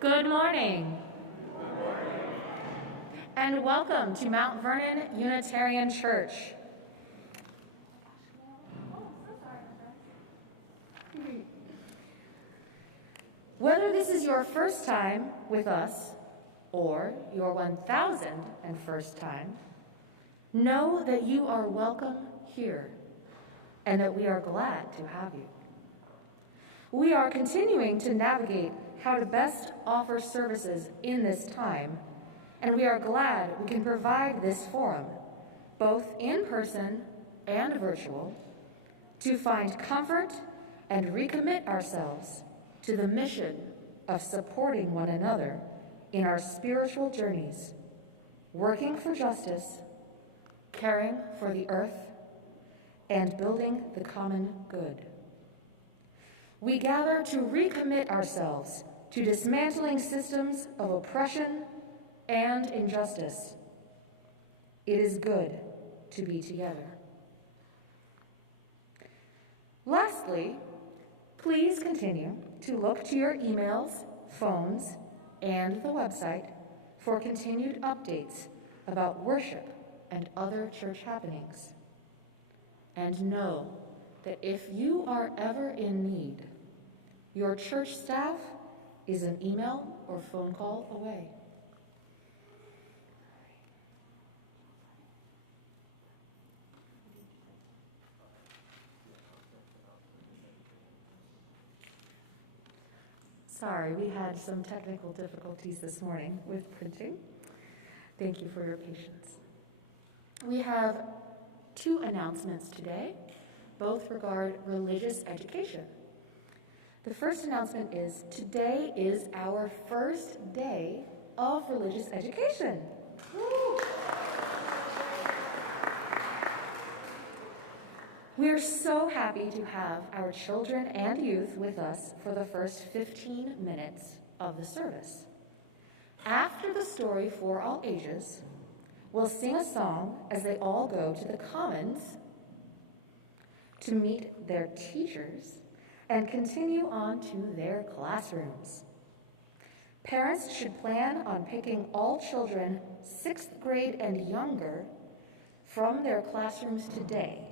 Good morning. And welcome to Mount Vernon Unitarian Church. Whether this is your first time with us or your 1,001st time, know that you are welcome here and that we are glad to have you. We are continuing to navigate how to best offer services in this time, and we are glad we can provide this forum, both in person and virtual, to find comfort and recommit ourselves to the mission of supporting one another in our spiritual journeys, working for justice, caring for the earth, and building the common good. We gather to recommit ourselves to dismantling systems of oppression and injustice. It is good to be together. Lastly, please continue to look to your emails, phones, and the website for continued updates about worship and other church happenings. And know that if you are ever in need, your church staff is an email or phone call away. Sorry, we had some technical difficulties this morning with printing. Thank you for your patience. We have two announcements today. Both regard religious education. The first announcement is today is our first day of religious education. Woo! We are so happy to have our children and youth with us for the first 15 minutes of the service. After the story for all ages, we'll sing a song as they all go to the Commons to meet their teachers and continue on to their classrooms. Parents should plan on picking all children 6th grade and younger from their classrooms today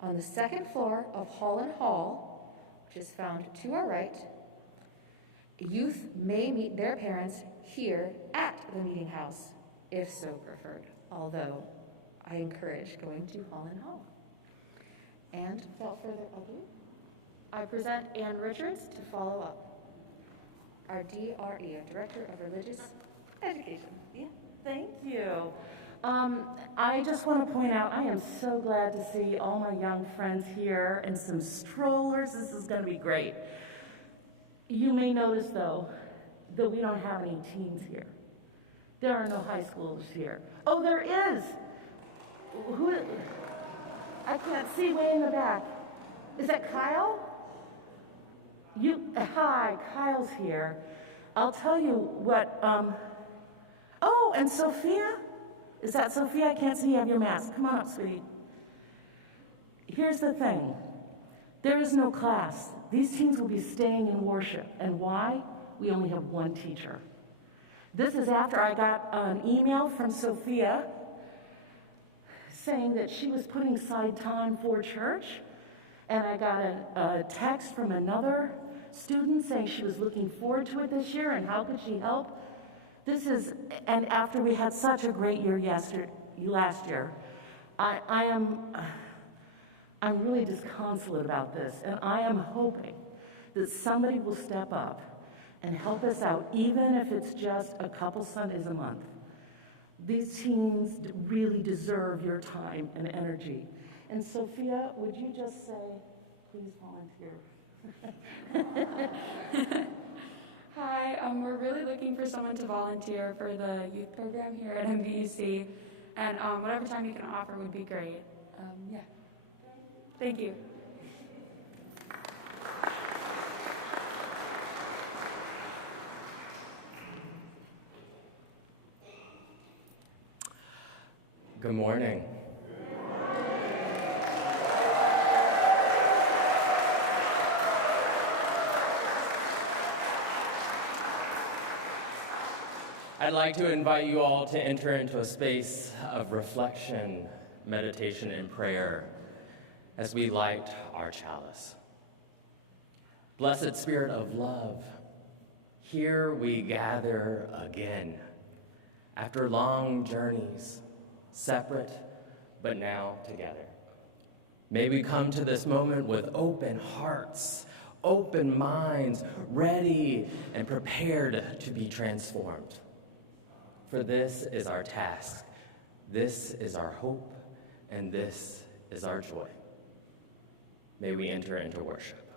on the 2nd floor of Holland Hall, which is found to our right. Youth may meet their parents here at the meeting house, if so preferred, although I encourage going to Holland Hall. And without further ado, I present Ann Richards to follow up, our DRE, our Director of Religious Education. Yeah, thank you. I just want to point out, I am so glad to see all my young friends here and some strollers. This is going to be great. You may notice, though, that we don't have any teens here. There are no high schoolers here. Oh, there is. Who? I can't see way in the back. Is that Kyle? Hi, Kyle's here. I'll tell you what, oh, and Sophia? Is that Sophia? I can't see you have your mask. Come on up, sweetie. Here's the thing. There is no class. These teens will be staying in worship. And why? We only have one teacher. This is after I got an email from Sophia saying that she was putting aside time for church. And I got a text from another student saying she was looking forward to it this year and how could she help. And after we had such a great year last year, I'm really disconsolate about this, and I am hoping that somebody will step up and help us out, even if it's just a couple Sundays a month. These teens really deserve your time and energy. And Sophia, would you just say, please volunteer? Hi, we're really looking for someone to volunteer for the youth program here at MVUC, and whatever time you can offer would be great. Yeah. Thank you. Good morning. I'd like to invite you all to enter into a space of reflection, meditation, and prayer as we light our chalice. Blessed Spirit of love, here we gather again after long journeys, separate but now together. May we come to this moment with open hearts, open minds, ready and prepared to be transformed. For this is our task, this is our hope, and this is our joy. May we enter into worship.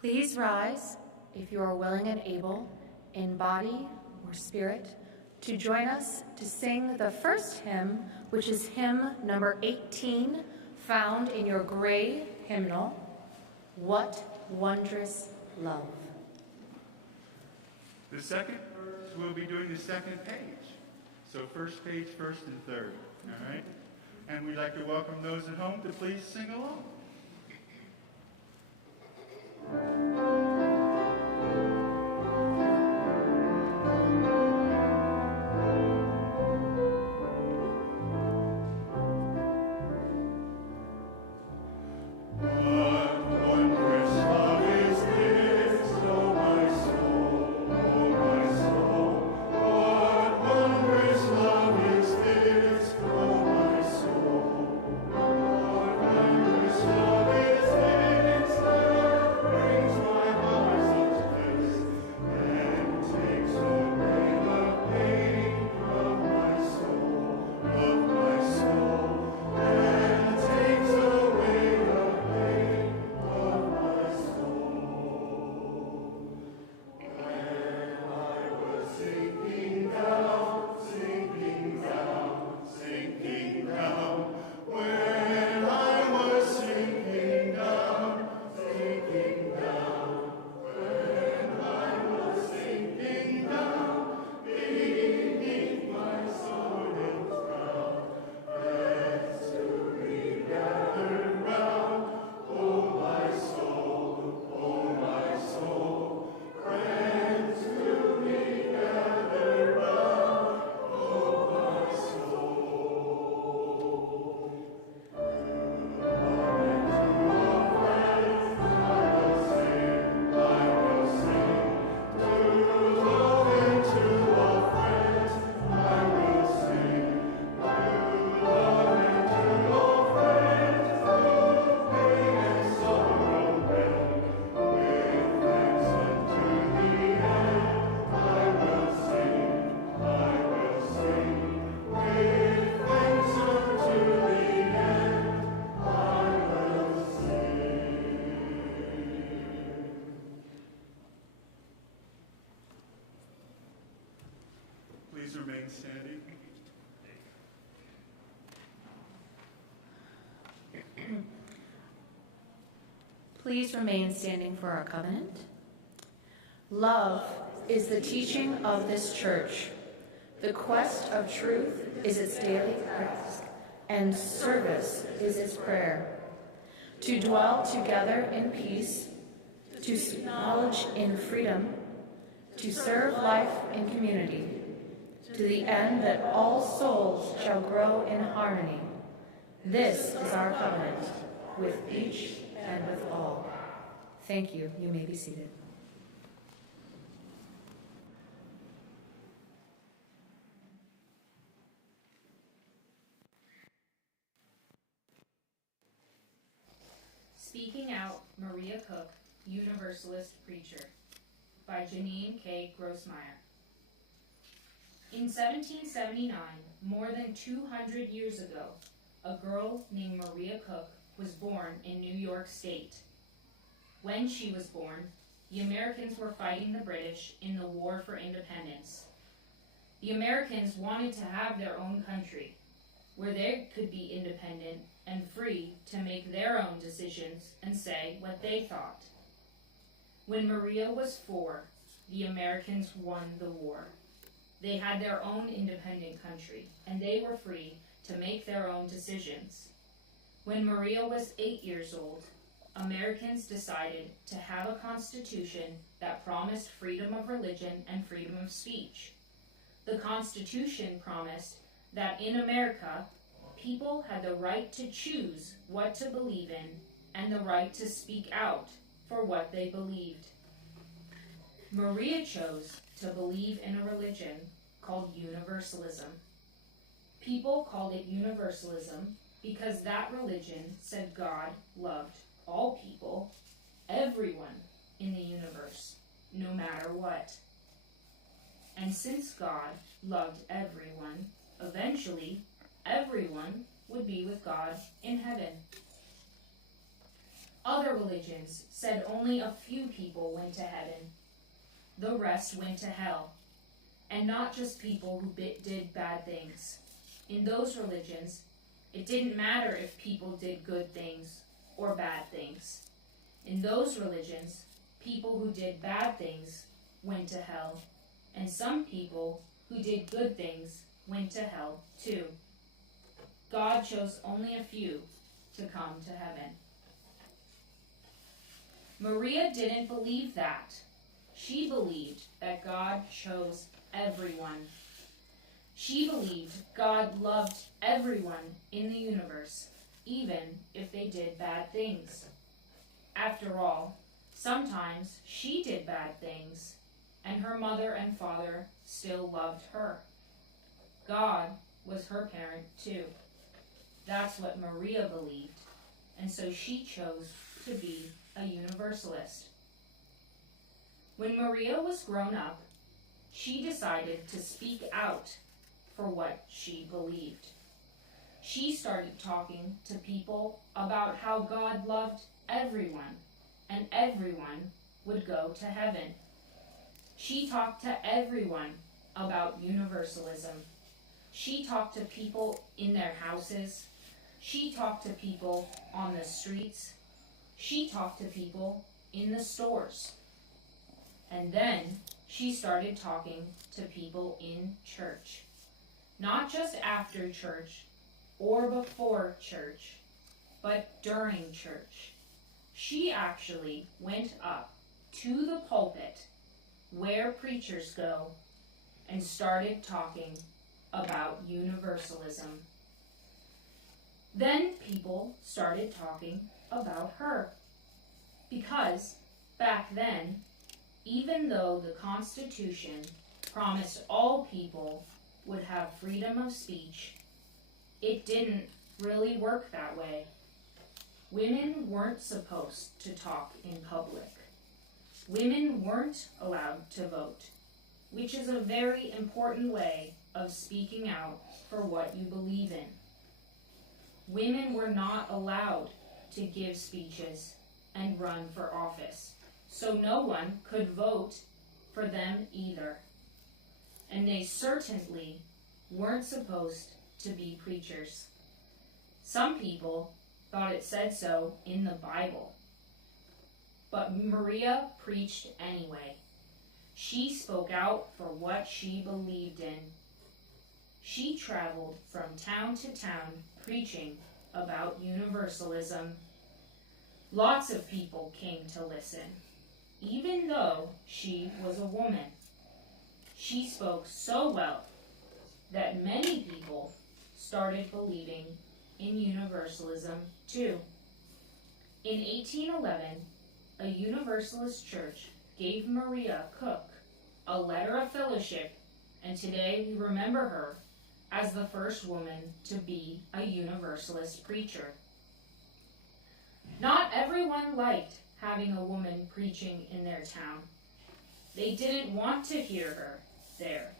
Please rise, if you are willing and able, in body or spirit, to join us to sing the first hymn, which is hymn number 18, found in your gray hymnal, What Wondrous Love. The second verse, we'll be doing the second page. So first page, first and third, all right? And we'd like to welcome those at home to please sing along. Please remain standing. Please remain standing for our covenant. Love is the teaching of this church. The quest of truth is its daily task, and service is its prayer. To dwell together in peace, to seek knowledge in freedom, to serve life in community, to the end that all souls shall grow in harmony. This is our covenant with each and with all. Thank you. You may be seated. Speaking Out, Maria Cook, Universalist Preacher, by Janine K. Grossmeyer. In 1779, more than 200 years ago, a girl named Maria Cook was born in New York State. When she was born, the Americans were fighting the British in the War for Independence. The Americans wanted to have their own country, where they could be independent and free to make their own decisions and say what they thought. When Maria was 4, the Americans won the war. They had their own independent country, and they were free to make their own decisions. When Maria was 8 years old, Americans decided to have a constitution that promised freedom of religion and freedom of speech. The Constitution promised that in America, people had the right to choose what to believe in and the right to speak out for what they believed. Maria chose to believe in a religion called Universalism. People called it Universalism because that religion said God loved all people, everyone in the universe, no matter what. And since God loved everyone, eventually everyone would be with God in heaven. Other religions said only a few people went to heaven. The rest went to hell. And and not just people who did bad things. In those religions, it didn't matter if people did good things or bad things. In those religions, people who did bad things went to hell, and some people who did good things went to hell too. God chose only a few to come to heaven. Maria didn't believe that. She believed that God chose everyone. She believed God loved everyone in the universe, even if they did bad things. After all, sometimes she did bad things, and her mother and father still loved her. God was her parent too. That's what Maria believed, and so she chose to be a Universalist. When Maria was grown up, she decided to speak out for what she believed. She started talking to people about how God loved everyone, and everyone would go to heaven. She talked to everyone about universalism. She talked to people in their houses. She talked to people on the streets. She talked to people in the stores. And then she started talking to people in church. Not just after church or before church, but during church. She actually went up to the pulpit where preachers go and started talking about universalism. Then people started talking about her. Because back then, even though the Constitution promised all people would have freedom of speech, it didn't really work that way. Women weren't supposed to talk in public. Women weren't allowed to vote, which is a very important way of speaking out for what you believe in. Women were not allowed to give speeches and run for office, so no one could vote for them either. And they certainly weren't supposed to be preachers. Some people thought it said so in the Bible. But Maria preached anyway. She spoke out for what she believed in. She traveled from town to town preaching about universalism. Lots of people came to listen, even though she was a woman. She spoke so well that many people started believing in universalism too. In 1811, a Universalist church gave Maria Cook a letter of fellowship, and today we remember her as the first woman to be a Universalist preacher. Not everyone liked having a woman preaching in their town. They didn't want to hear her there.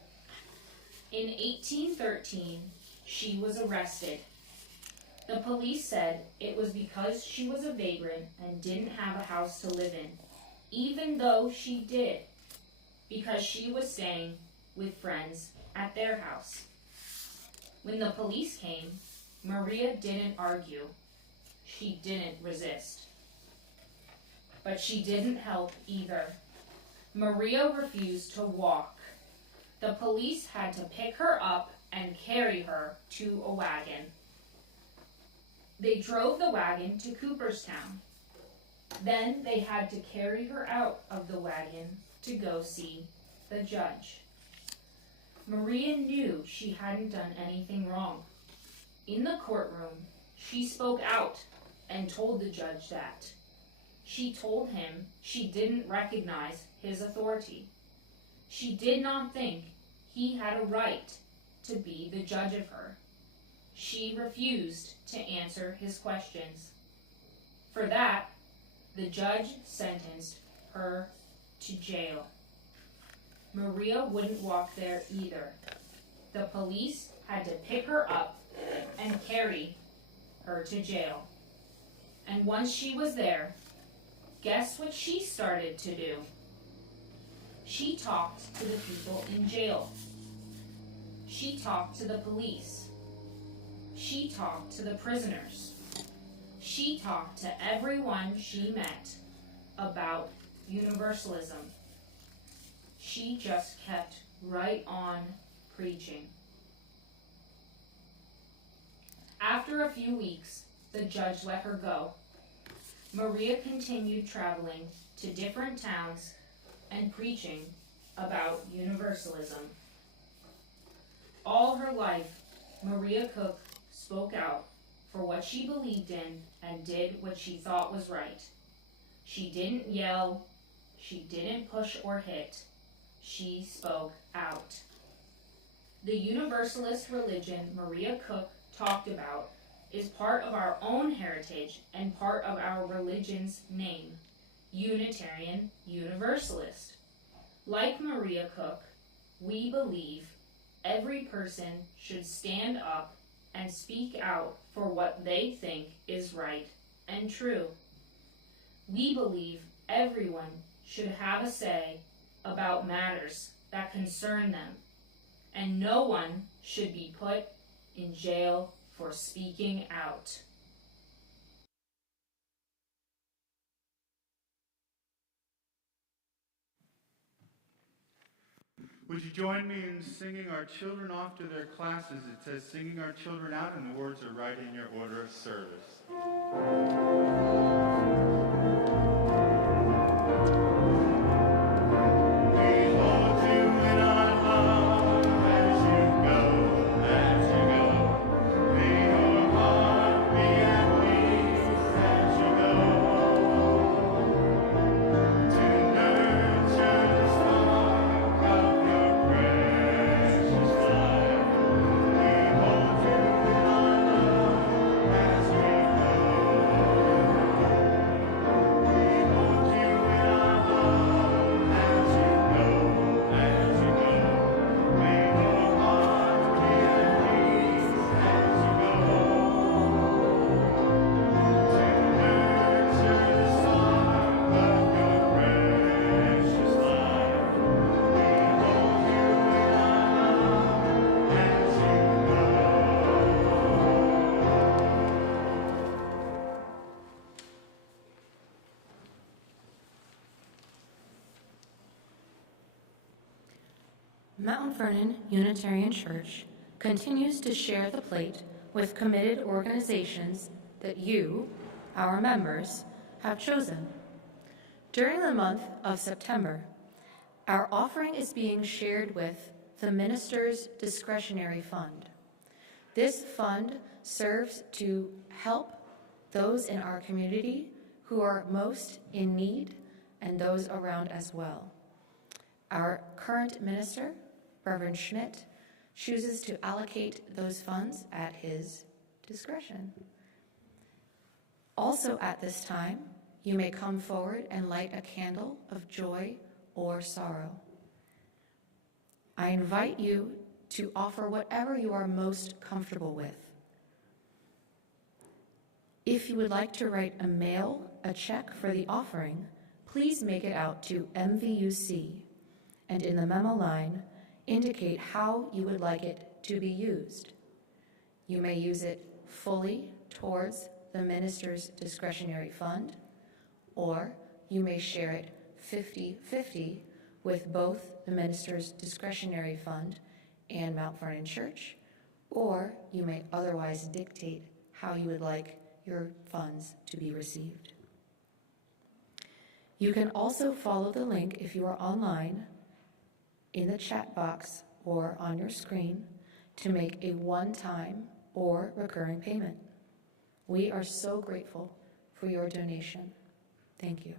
In 1813, she was arrested. The police said it was because she was a vagrant and didn't have a house to live in, even though she did, because she was staying with friends at their house. When the police came, Maria didn't argue. She didn't resist. But she didn't help either. Maria refused to walk. The police had to pick her up and carry her to a wagon. They drove the wagon to Cooperstown. Then they had to carry her out of the wagon to go see the judge. Maria knew she hadn't done anything wrong. In the courtroom, she spoke out and told the judge that. She told him she didn't recognize his authority. She did not think he had a right to be the judge of her. She refused to answer his questions. For that, the judge sentenced her to jail. Maria wouldn't walk there either. The police had to pick her up and carry her to jail. And once she was there, guess what she started to do? She talked to the people in jail. She talked to the police. She talked to the prisoners. She talked to everyone she met about universalism. She just kept right on preaching. After a few weeks, the judge let her go. Maria continued traveling to different towns and preaching about universalism. All her life, Maria Cook spoke out for what she believed in and did what she thought was right. She didn't yell. She didn't push or hit. She spoke out. The universalist religion Maria Cook talked about is part of our own heritage and part of our religion's name, Unitarian Universalist. Like Maria Cook, we believe every person should stand up and speak out for what they think is right and true. We believe everyone should have a say about matters that concern them, and no one should be put in jail for speaking out. Would you join me in singing our children off to their classes? It says, singing our children out, and the words are right in your order of service. Mount Vernon Unitarian Church continues to share the plate with committed organizations that you, our members, have chosen. During the month of September, our offering is being shared with the Minister's Discretionary Fund. This fund serves to help those in our community who are most in need and those around as well. Our current minister, Reverend Schmidt, chooses to allocate those funds at his discretion. Also at this time, you may come forward and light a candle of joy or sorrow. I invite you to offer whatever you are most comfortable with. If you would like to write a check for the offering, please make it out to MVUC, and in the memo line, indicate how you would like it to be used. You may use it fully towards the minister's discretionary fund, or you may share it 50-50 with both the minister's discretionary fund and Mount Vernon Church, or you may otherwise dictate how you would like your funds to be received. You can also follow the link if you are online in the chat box or on your screen to make a one-time or recurring payment. We are so grateful for your donation. Thank you.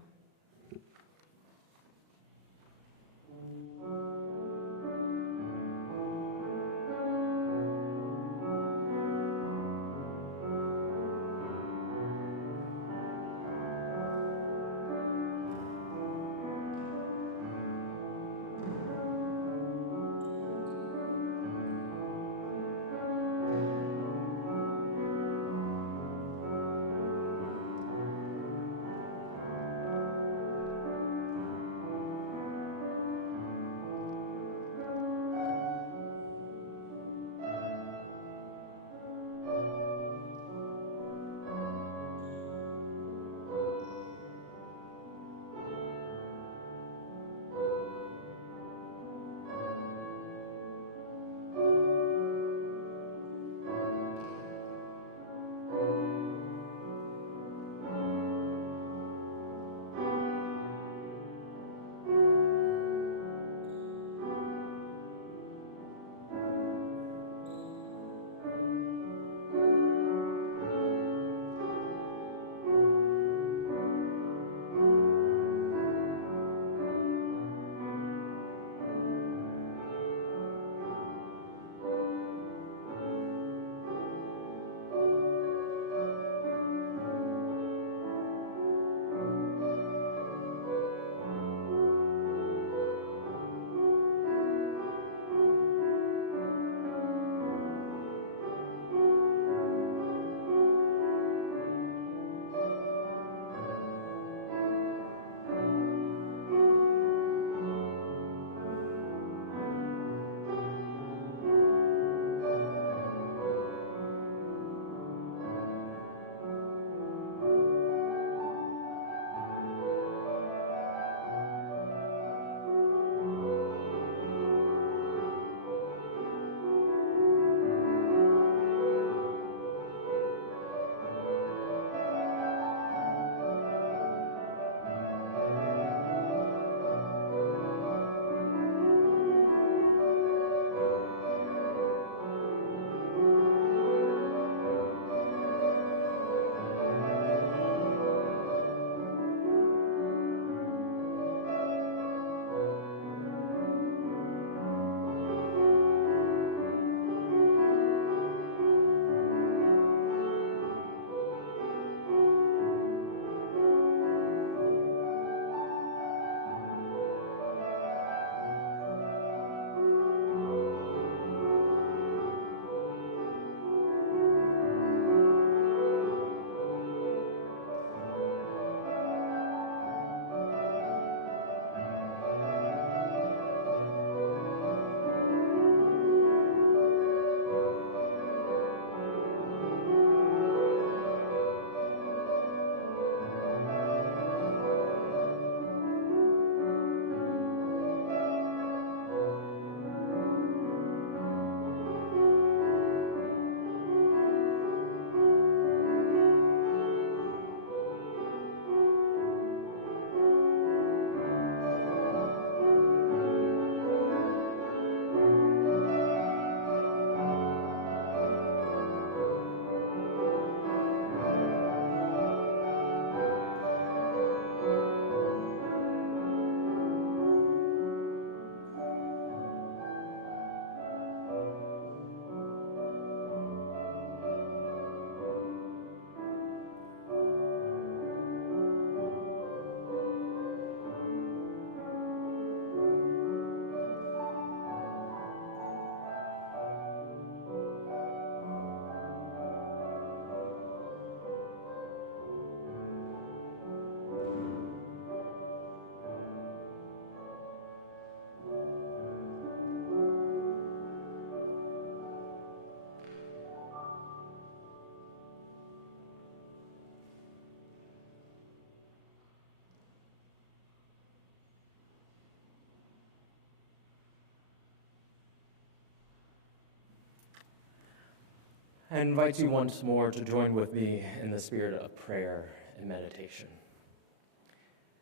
I invite you once more to join with me in the spirit of prayer and meditation.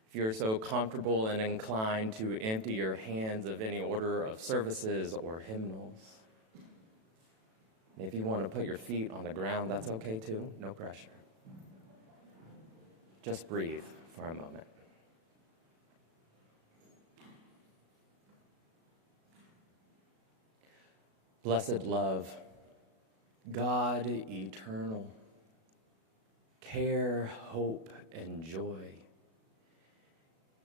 If you're so comfortable and inclined to empty your hands of any order of services or hymnals, if you want to put your feet on the ground, that's okay too, no pressure. Just breathe for a moment. Blessed love, God eternal, care, hope, and joy.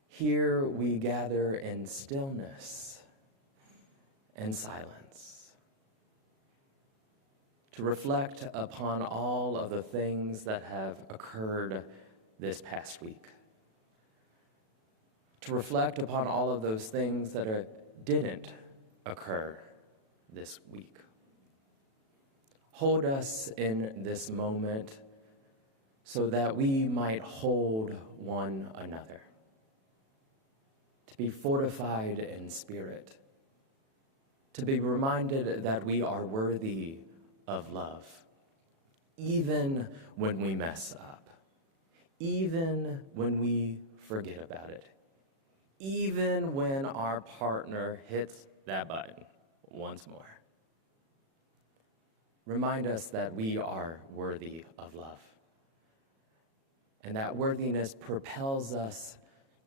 Here we gather in stillness and silence to reflect upon all of the things that have occurred this past week, to reflect upon all of those things that didn't occur this week. Hold us in this moment so that we might hold one another, to be fortified in spirit, to be reminded that we are worthy of love, even when we mess up, even when we forget about it, even when our partner hits that button once more. Remind us that we are worthy of love, and that worthiness propels us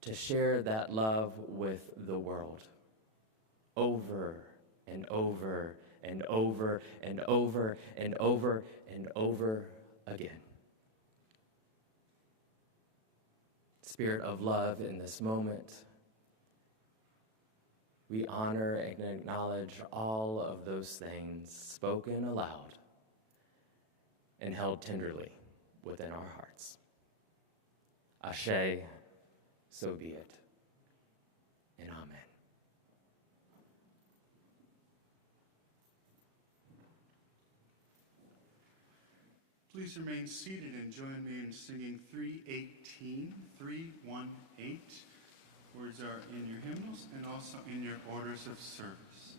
to share that love with the world over and over and over and over and over and over again. Spirit of love, in this moment, we honor and acknowledge all of those things spoken aloud and held tenderly within our hearts. Ashe, so be it, and amen. Please remain seated and join me in singing 318, 318. Words are in your hymnals and also in your orders of service.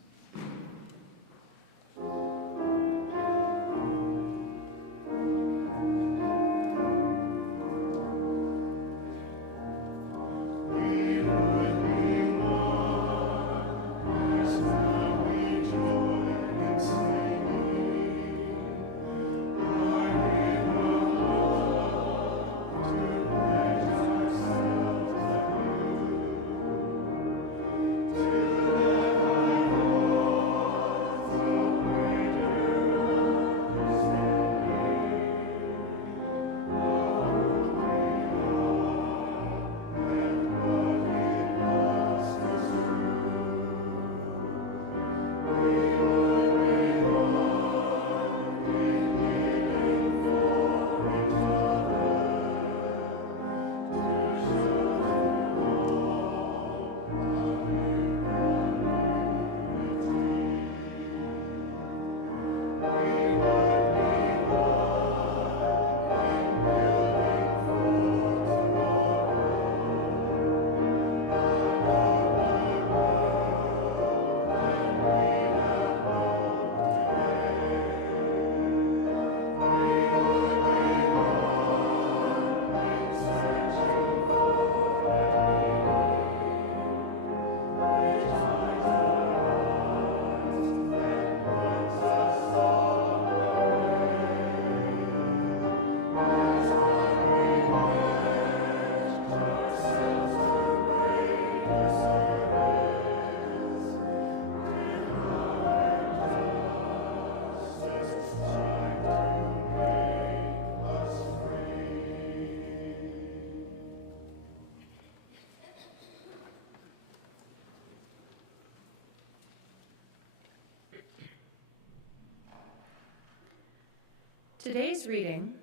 Today's reading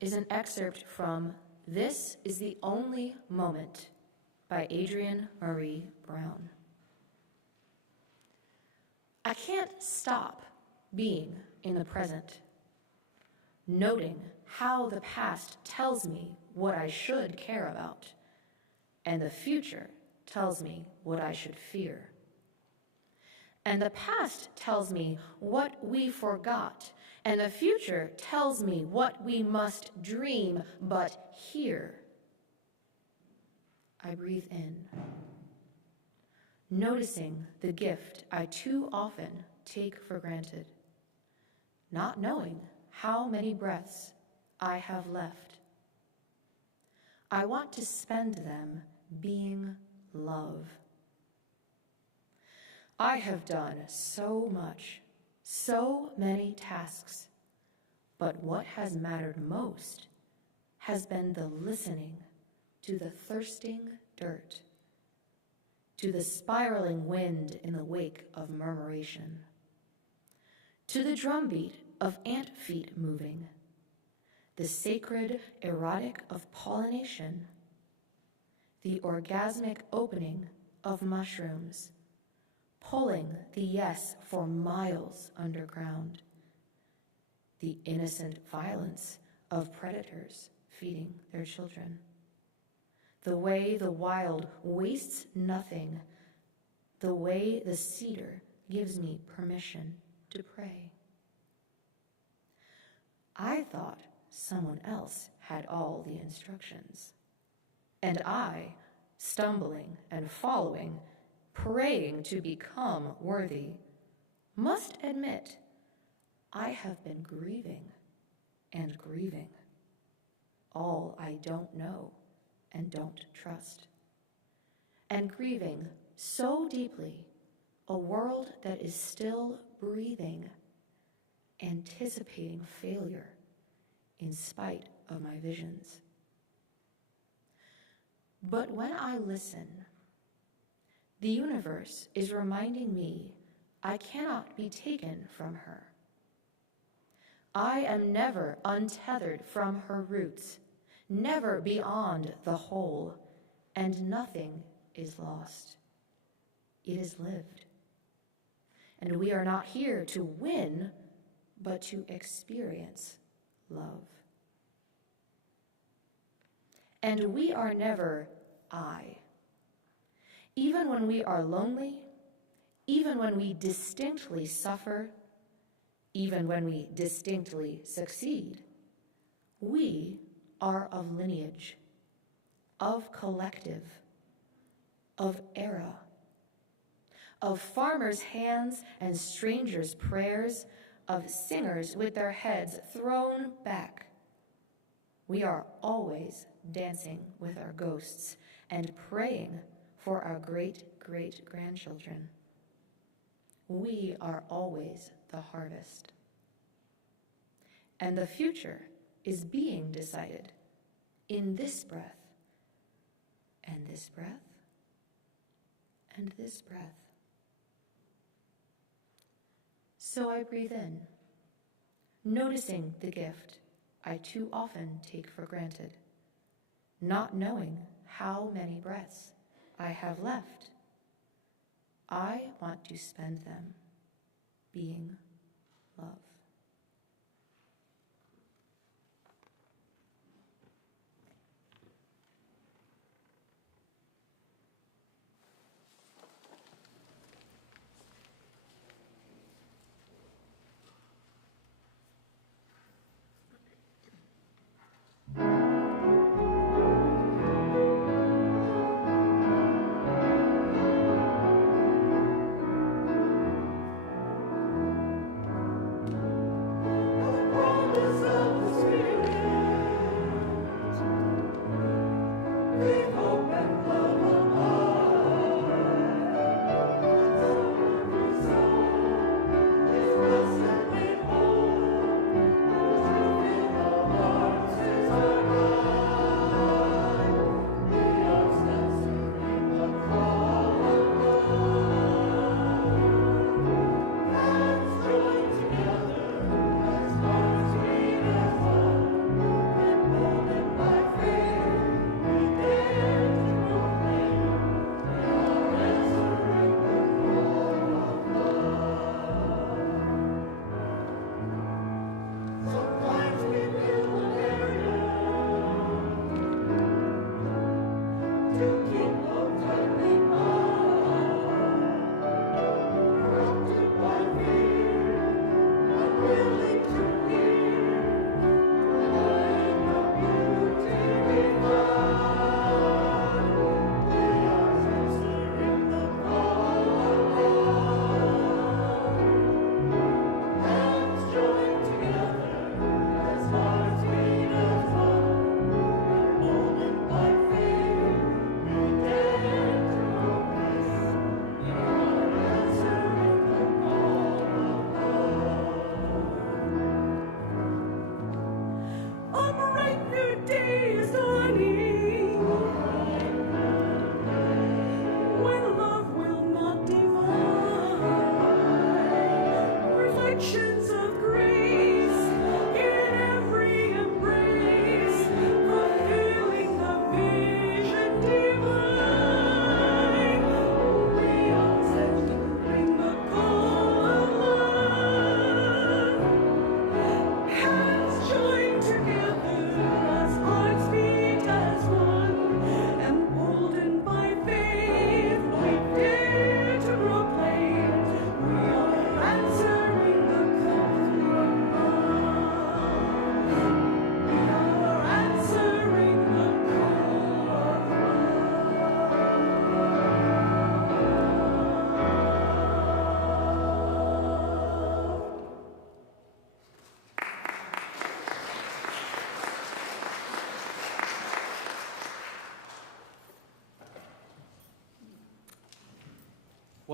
is an excerpt from This is the Only Moment by Adrienne Marie Brown. I can't stop being in the present, noting how the past tells me what I should care about, and the future tells me what I should fear. And the past tells me what we forgot And the future tells me what we must dream but hear. I breathe in, noticing the gift I too often take for granted, not knowing how many breaths I have left. I want to spend them being love. I have done so much, so many tasks, but what has mattered most has been the listening to the thirsting dirt, to the spiraling wind in the wake of murmuration, to the drumbeat of ant feet moving, the sacred erotic of pollination, the orgasmic opening of mushrooms, pulling the yes for miles underground, the innocent violence of predators feeding their children, the way the wild wastes nothing, the way the cedar gives me permission to pray. I thought someone else had all the instructions, and I, stumbling and following, praying to become worthy, must admit I have been grieving and grieving all I don't know and don't trust, and grieving so deeply a world that is still breathing, anticipating failure in spite of my visions. But when I listen, the universe is reminding me I cannot be taken from her. I am never untethered from her roots, never beyond the whole, and nothing is lost. It is lived. And we are not here to win, but to experience love. And we are never I. Even when we are lonely, even when we distinctly suffer, even when we distinctly succeed, we are of lineage, of collective, of era, of farmers' hands and strangers' prayers, of singers with their heads thrown back. We are always dancing with our ghosts and praying for our great-great-grandchildren. We are always the harvest. And the future is being decided in this breath, and this breath, and this breath. So I breathe in, noticing the gift I too often take for granted, not knowing how many breaths I have left. I want to spend them being love.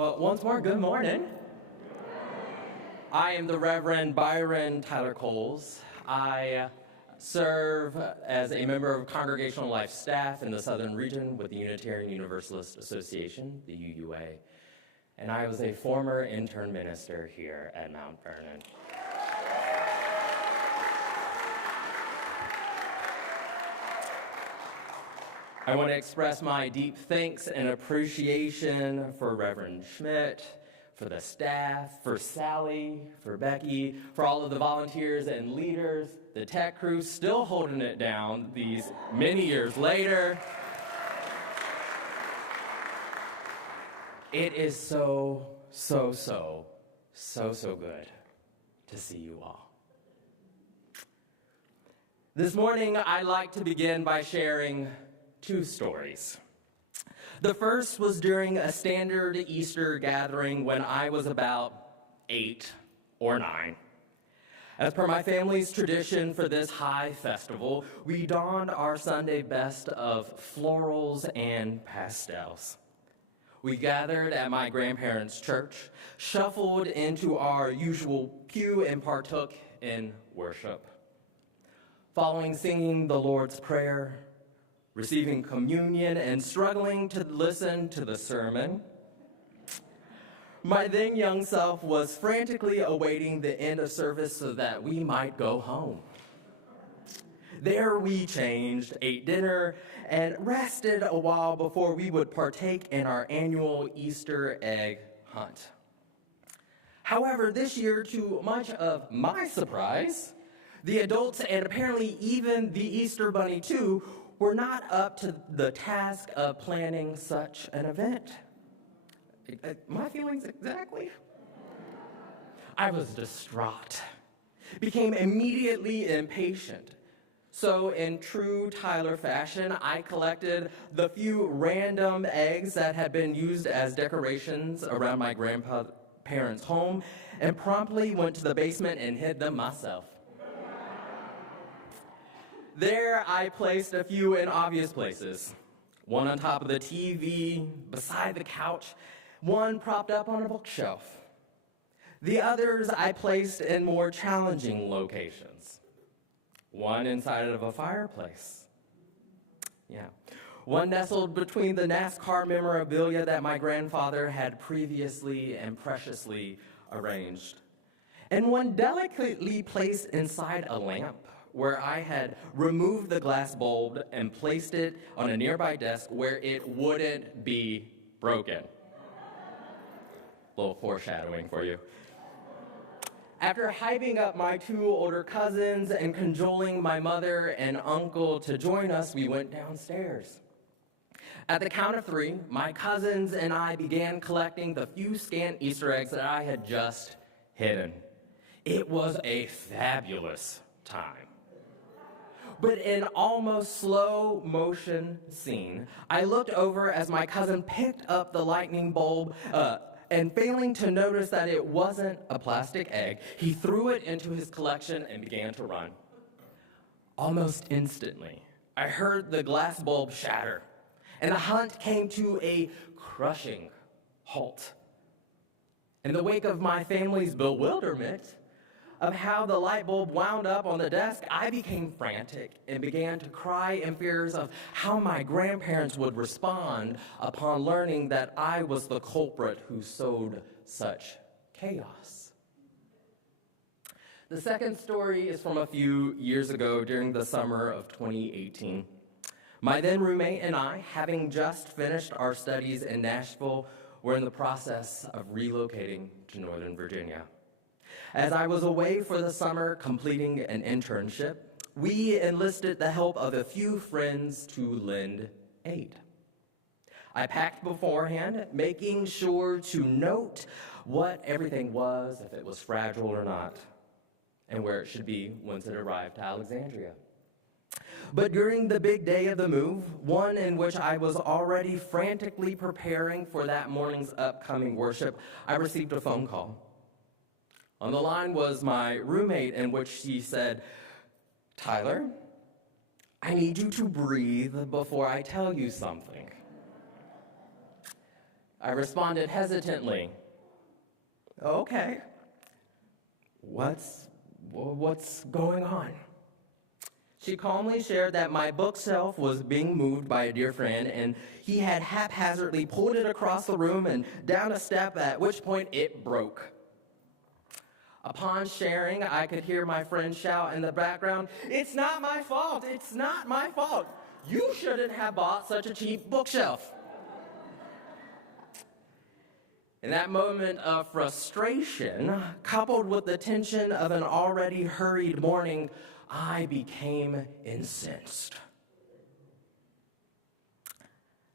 Well, once more, good morning. I am the Reverend Byron Tyler Coles. I serve as a member of Congregational Life staff in the Southern Region with the Unitarian Universalist Association, the UUA, and I was a former intern minister here at Mount Vernon. I want to express my deep thanks and appreciation for Reverend Schmidt, for the staff, for Sally, for Becky, for all of the volunteers and leaders, the tech crew still holding it down these many years later. It is so good to see you all. This morning, I'd like to begin by sharing two stories. The first was during a standard Easter gathering when I was about 8 or 9. As per my family's tradition for this high festival, we donned our Sunday best of florals and pastels. We gathered at my grandparents' church, shuffled into our usual pew, and partook in worship. Following singing the Lord's Prayer, receiving communion, and struggling to listen to the sermon, my then young self was frantically awaiting the end of service so that we might go home. There we changed, ate dinner, and rested a while before we would partake in our annual Easter egg hunt. However, this year, to much of my surprise, the adults, and apparently even the Easter Bunny too, were not up to the task of planning such an event. My feelings exactly? I was distraught, became immediately impatient. So in true Tyler fashion, I collected the few random eggs that had been used as decorations around my grandparents' home and promptly went to the basement and hid them myself. There, I placed a few in obvious places. One on top of the TV, beside the couch, one propped up on a bookshelf. The others I placed in more challenging locations. One inside of a fireplace. One nestled between the NASCAR memorabilia that my grandfather had previously and preciously arranged. And one delicately placed inside a lamp, where I had removed the glass bulb and placed it on a nearby desk where it wouldn't be broken. A little foreshadowing for you. After hyping up my two older cousins and cajoling my mother and uncle to join us, we went downstairs. At the count of 3, my cousins and I began collecting the few scant Easter eggs that I had just hidden. It was a fabulous time. But in almost slow motion scene, I looked over as my cousin picked up the lightning bulb and failing to notice that it wasn't a plastic egg, he threw it into his collection and began to run. Almost instantly, I heard the glass bulb shatter, and the hunt came to a crushing halt. In the wake of my family's bewilderment of how the light bulb wound up on the desk, I became frantic and began to cry in fears of how my grandparents would respond upon learning that I was the culprit who sowed such chaos. The second story is from a few years ago during the summer of 2018. My then roommate and I, having just finished our studies in Nashville, were in the process of relocating to Northern Virginia. As I was away for the summer completing an internship, we enlisted the help of a few friends to lend aid. I packed beforehand, making sure to note what everything was, if it was fragile or not, and where it should be once it arrived to Alexandria. But during the big day of the move, one in which I was already frantically preparing for that morning's upcoming worship, I received a phone call. On the line was my roommate, in which she said, "Tyler, I need you to breathe before I tell you something." I responded hesitantly. Okay. What's going on? She calmly shared that my bookshelf was being moved by a dear friend, and he had haphazardly pulled it across the room and down a step, at which point it broke. Upon sharing, I could hear my friend shout in the background, "It's not my fault! It's not my fault! You shouldn't have bought such a cheap bookshelf!" In that moment of frustration, coupled with the tension of an already hurried morning, I became incensed.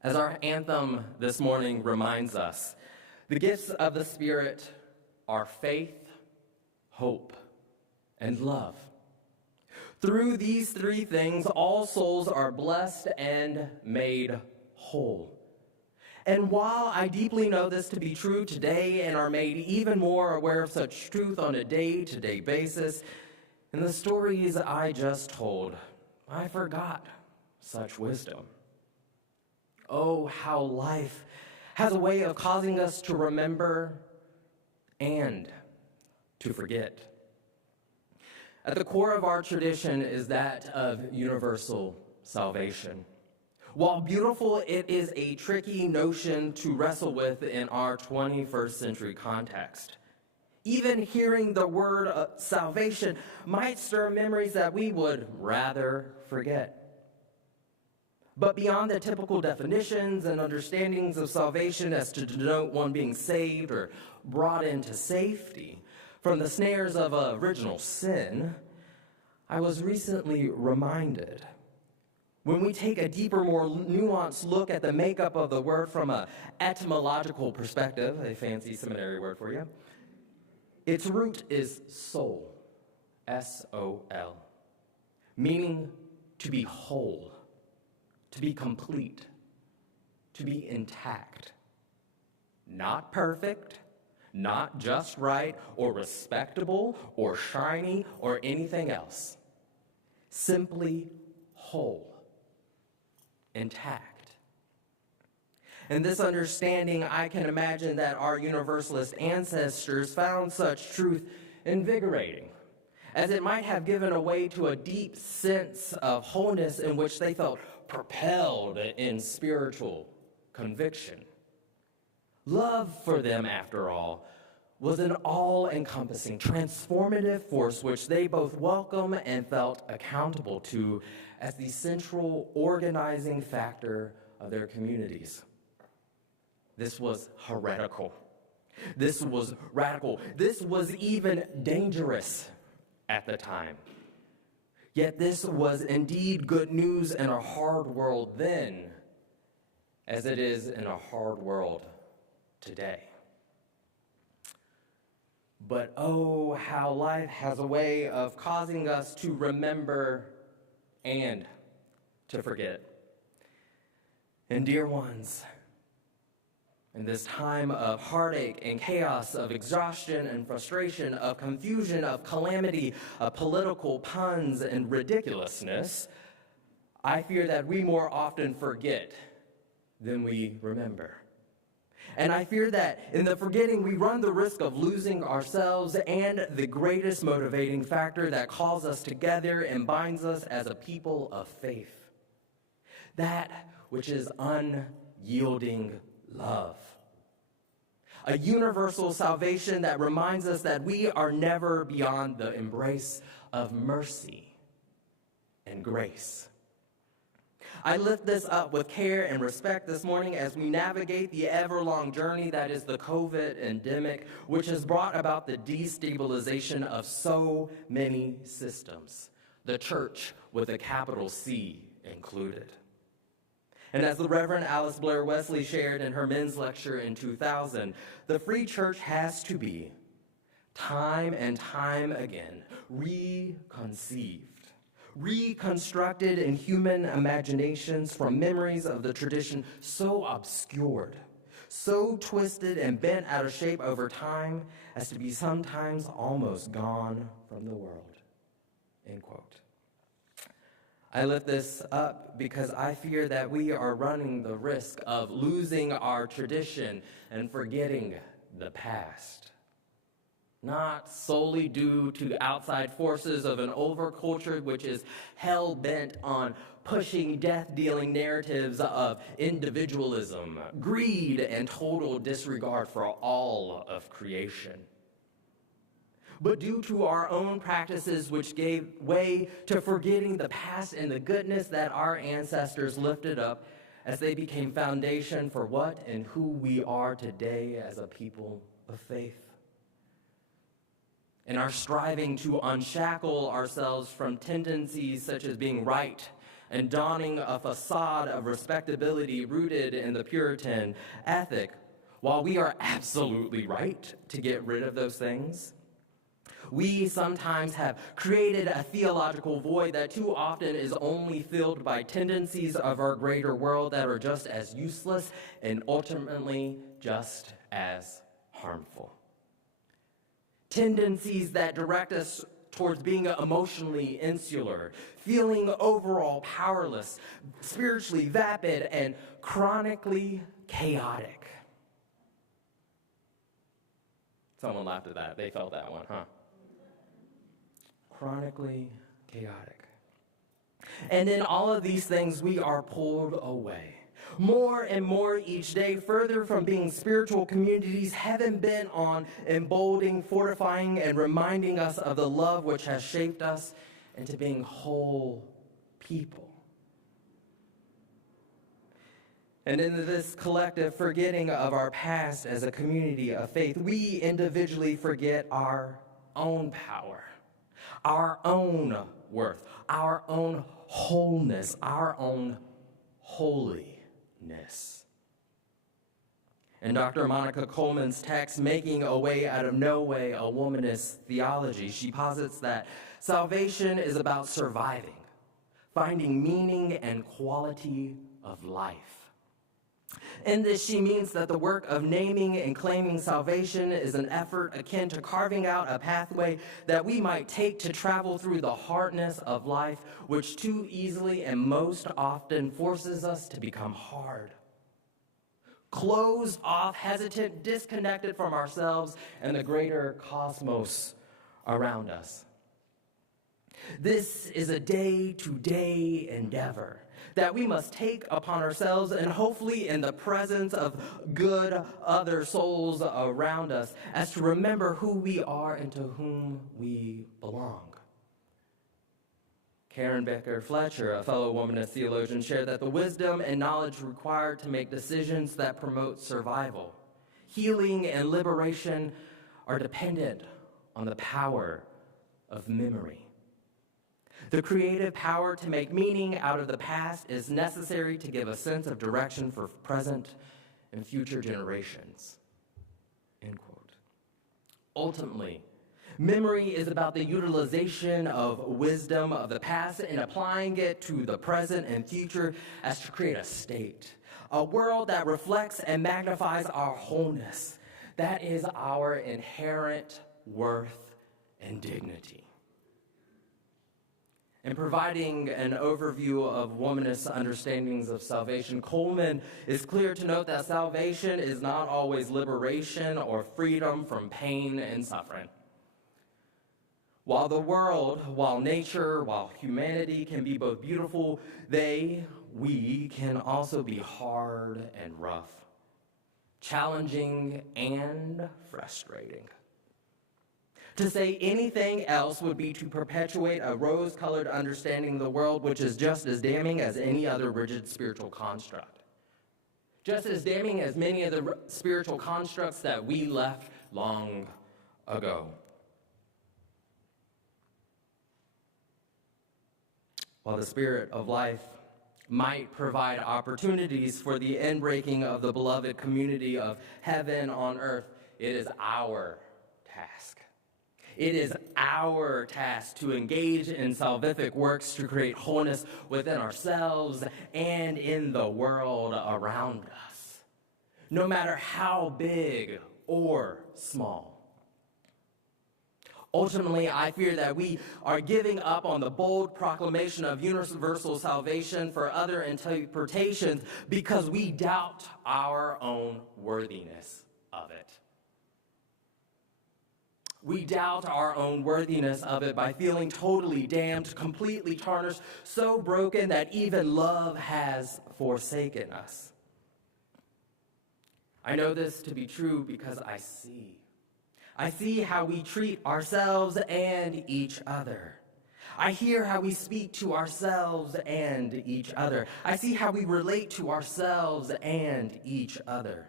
As our anthem this morning reminds us, the gifts of the Spirit are faith, hope, and love. Through these three things, all souls are blessed and made whole. And while I deeply know this to be true today and are made even more aware of such truth on a day-to-day basis, in the stories I just told, I forgot such wisdom. Oh, how life has a way of causing us to remember and to forget. At the core of our tradition is that of universal salvation. While beautiful, it is a tricky notion to wrestle with in our 21st century context. Even hearing the word salvation might stir memories that we would rather forget. But beyond the typical definitions and understandings of salvation as to denote one being saved or brought into safety from the snares of original sin, I was recently reminded, when we take a deeper, more nuanced look at the makeup of the word from an etymological perspective, a fancy seminary word for you, its root is soul, S-O-L, meaning to be whole, to be complete, to be intact. Not perfect, not just right or respectable or shiny or anything else. Simply whole. Intact. In this understanding, I can imagine that our Universalist ancestors found such truth invigorating, as it might have given way to a deep sense of wholeness in which they felt propelled in spiritual conviction. Love for them, after all, was an all-encompassing, transformative force which they both welcomed and felt accountable to as the central organizing factor of their communities. This was heretical. This was radical. This was even dangerous at the time. Yet this was indeed good news in a hard world then, as it is in a hard world today. But oh, how life has a way of causing us to remember and to forget. And dear ones, in this time of heartache and chaos, of exhaustion and frustration, of confusion, of calamity, of political puns and ridiculousness, I fear that we more often forget than we remember. And I fear that in the forgetting, we run the risk of losing ourselves and the greatest motivating factor that calls us together and binds us as a people of faith. That which is unyielding love. A universal salvation that reminds us that we are never beyond the embrace of mercy and grace. I lift this up with care and respect this morning as we navigate the ever-long journey that is the COVID endemic, which has brought about the destabilization of so many systems, the church with a capital C included. And as the Reverend Alice Blair Wesley shared in her men's lecture in 2000, the free church has to be, time and time again, reconceived, reconstructed in human imaginations from memories of the tradition so obscured, so twisted and bent out of shape over time as to be sometimes almost gone from the world. End quote. I lift this up because I fear that we are running the risk of losing our tradition and forgetting the past. Not solely due to outside forces of an overculture which is hell-bent on pushing death-dealing narratives of individualism, greed, and total disregard for all of creation, but due to our own practices which gave way to forgetting the past and the goodness that our ancestors lifted up as they became foundation for what and who we are today as a people of faith. In our striving to unshackle ourselves from tendencies such as being right and donning a facade of respectability rooted in the Puritan ethic, while we are absolutely right to get rid of those things, we sometimes have created a theological void that too often is only filled by tendencies of our greater world that are just as useless and ultimately just as harmful. Tendencies that direct us towards being emotionally insular, feeling overall powerless, spiritually vapid, and chronically chaotic. Someone laughed at that. They felt that one, huh? Chronically chaotic. And in all of these things, we are pulled away. More and more each day, further from being spiritual communities, heaven bent on emboldening, fortifying, and reminding us of the love which has shaped us into being whole people. And in this collective forgetting of our past as a community of faith, we individually forget our own power, our own worth, our own wholeness, our own holiness. In Dr. Monica Coleman's text, Making a Way Out of No Way, a Womanist Theology, she posits that salvation is about surviving, finding meaning and quality of life. In this, she means that the work of naming and claiming salvation is an effort akin to carving out a pathway that we might take to travel through the hardness of life, which too easily and most often forces us to become hard, closed off, hesitant, disconnected from ourselves and the greater cosmos around us. This is a day-to-day endeavor that we must take upon ourselves, and hopefully in the presence of good other souls around us, as to remember who we are and to whom we belong. Karen Becker Fletcher, a fellow womanist theologian, shared that the wisdom and knowledge required to make decisions that promote survival, healing, and liberation are dependent on the power of memory. The creative power to make meaning out of the past is necessary to give a sense of direction for present and future generations. End quote. Ultimately, memory is about the utilization of wisdom of the past and applying it to the present and future as to create a state, a world that reflects and magnifies our wholeness. That is our inherent worth and dignity. In providing an overview of womanist understandings of salvation, Coleman is clear to note that salvation is not always liberation or freedom from pain and suffering. While the world, while nature, while humanity can be both beautiful, we can also be hard and rough, challenging and frustrating. To say anything else would be to perpetuate a rose-colored understanding of the world, which is just as damning as any other rigid spiritual construct. Just as damning as many of the spiritual constructs that we left long ago. While the Spirit of life might provide opportunities for the inbreaking of the beloved community of heaven on earth, it is our task. It is our task to engage in salvific works to create wholeness within ourselves and in the world around us, no matter how big or small. Ultimately, I fear that we are giving up on the bold proclamation of universal salvation for other interpretations because we doubt our own worthiness of it. We doubt our own worthiness of it by feeling totally damned, completely tarnished, so broken that even love has forsaken us. I know this to be true because I see how we treat ourselves and each other. I hear how we speak to ourselves and each other. I see how we relate to ourselves and each other.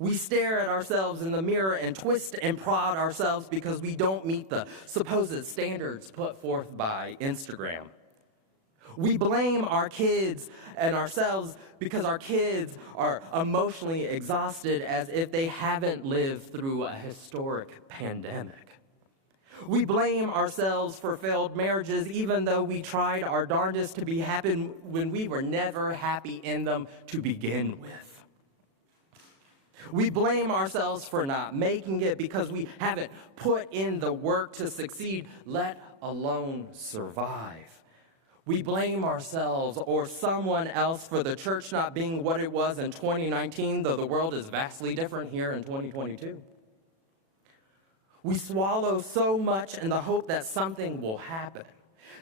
We stare at ourselves in the mirror and twist and prod ourselves because we don't meet the supposed standards put forth by Instagram. We blame our kids and ourselves because our kids are emotionally exhausted as if they haven't lived through a historic pandemic. We blame ourselves for failed marriages even though we tried our darndest to be happy when we were never happy in them to begin with. We blame ourselves for not making it because we haven't put in the work to succeed, let alone survive. We blame ourselves or someone else for the church not being what it was in 2019, though the world is vastly different here in 2022. We swallow so much in the hope that something will happen,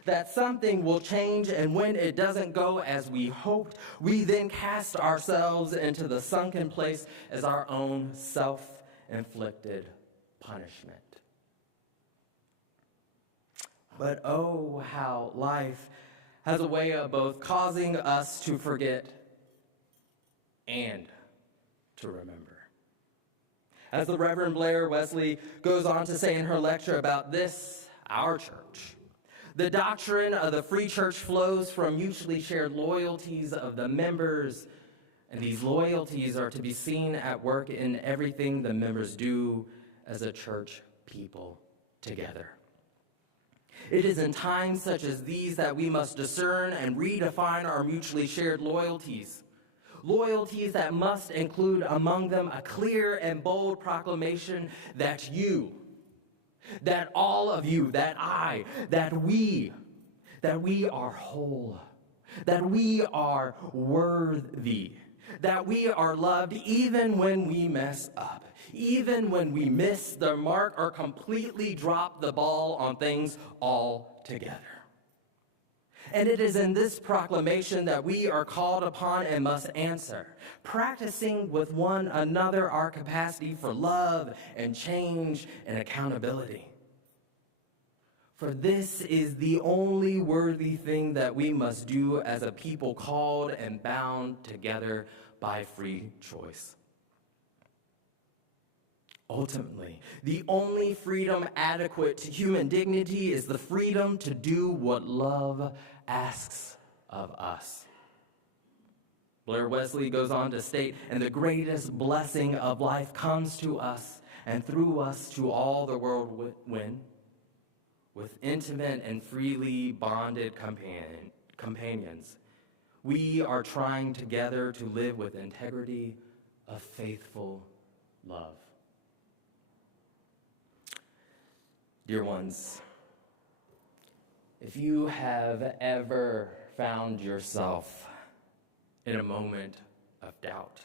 that something will change, and when it doesn't go as we hoped, we then cast ourselves into the sunken place as our own self-inflicted punishment. But oh, how life has a way of both causing us to forget and to remember. As the Reverend Blair Wesley goes on to say in her lecture about this, our church, the doctrine of the free church flows from mutually shared loyalties of the members, and these loyalties are to be seen at work in everything the members do as a church people together. It is in times such as these that we must discern and redefine our mutually shared loyalties. Loyalties that must include among them a clear and bold proclamation that you, that all of you, that I, that we are whole, that we are worthy, that we are loved even when we mess up, even when we miss the mark or completely drop the ball on things altogether. And it is in this proclamation that we are called upon and must answer, practicing with one another our capacity for love and change and accountability. For this is the only worthy thing that we must do as a people called and bound together by free choice. Ultimately, the only freedom adequate to human dignity is the freedom to do what love asks of us. Blair Wesley goes on to state, and the greatest blessing of life comes to us and through us to all the world when, with intimate and freely bonded companions, we are trying together to live with integrity of faithful love. Dear ones, if you have ever found yourself in a moment of doubt,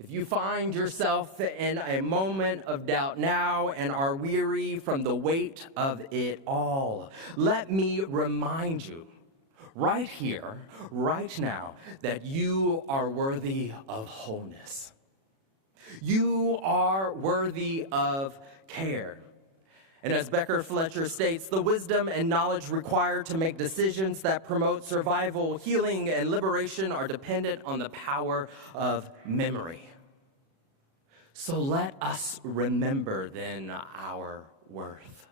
if you find yourself in a moment of doubt now and are weary from the weight of it all, let me remind you right here, right now, that you are worthy of wholeness. You are worthy of care. And as Becker Fletcher states, the wisdom and knowledge required to make decisions that promote survival, healing, and liberation are dependent on the power of memory. So let us remember then our worth.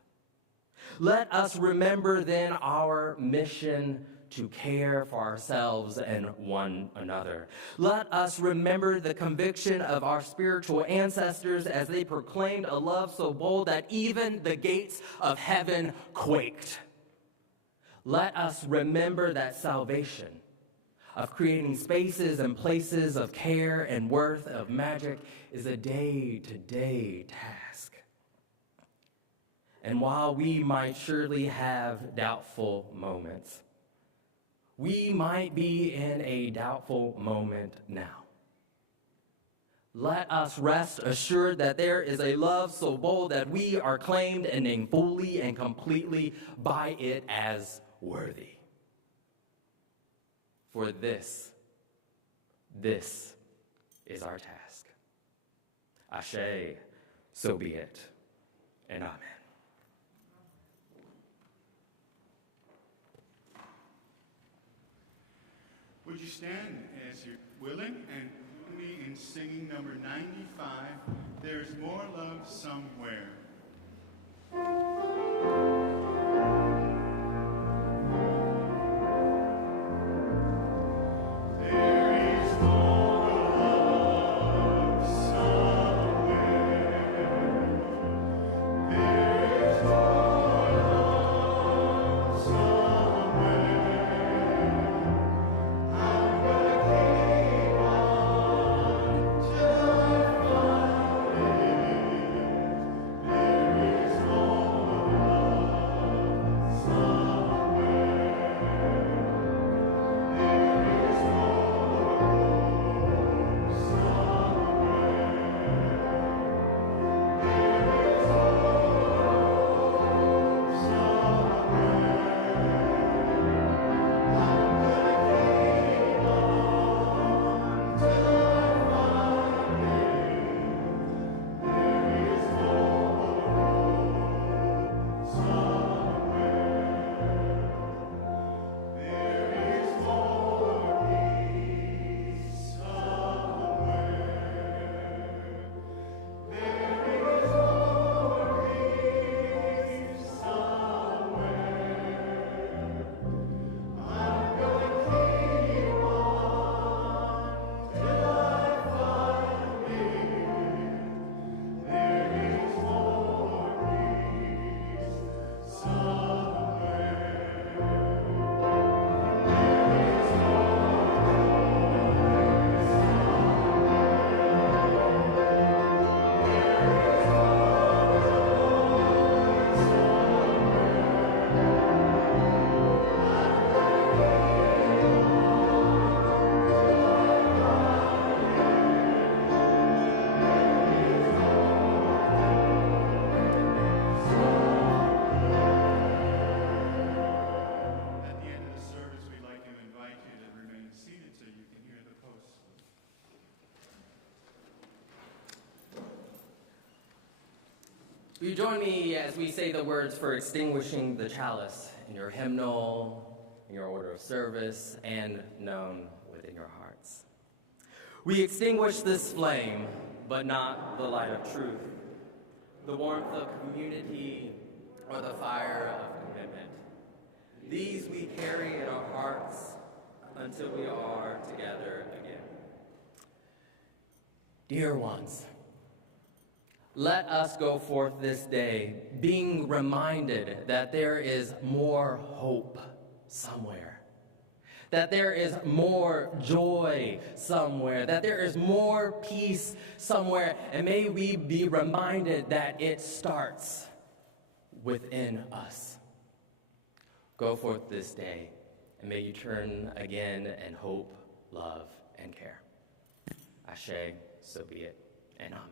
Let us remember then our mission to care for ourselves and one another. Let us remember the conviction of our spiritual ancestors as they proclaimed a love so bold that even the gates of heaven quaked. Let us remember that salvation, of creating spaces and places of care and worth, of magic, is a day-to-day task. And while we might surely have doubtful moments, we might be in a doubtful moment now. Let us rest assured that there is a love so bold that we are claimed and named fully and completely by it as worthy. For this is our task. Ashe, so be it, and amen. Would you stand as you're willing and join me in singing number 95, There's More Love Somewhere. Will you join me as we say the words for extinguishing the chalice in your hymnal, in your order of service, and known within your hearts? We extinguish this flame, but not the light of truth, the warmth of community, or the fire of commitment. These we carry in our hearts until we are together again. Dear ones, let us go forth this day being reminded that there is more hope somewhere, that there is more joy somewhere, that there is more peace somewhere, and may we be reminded that it starts within us. Go forth this day, and may you turn again in hope, love, and care. Ashe, so be it, and amen.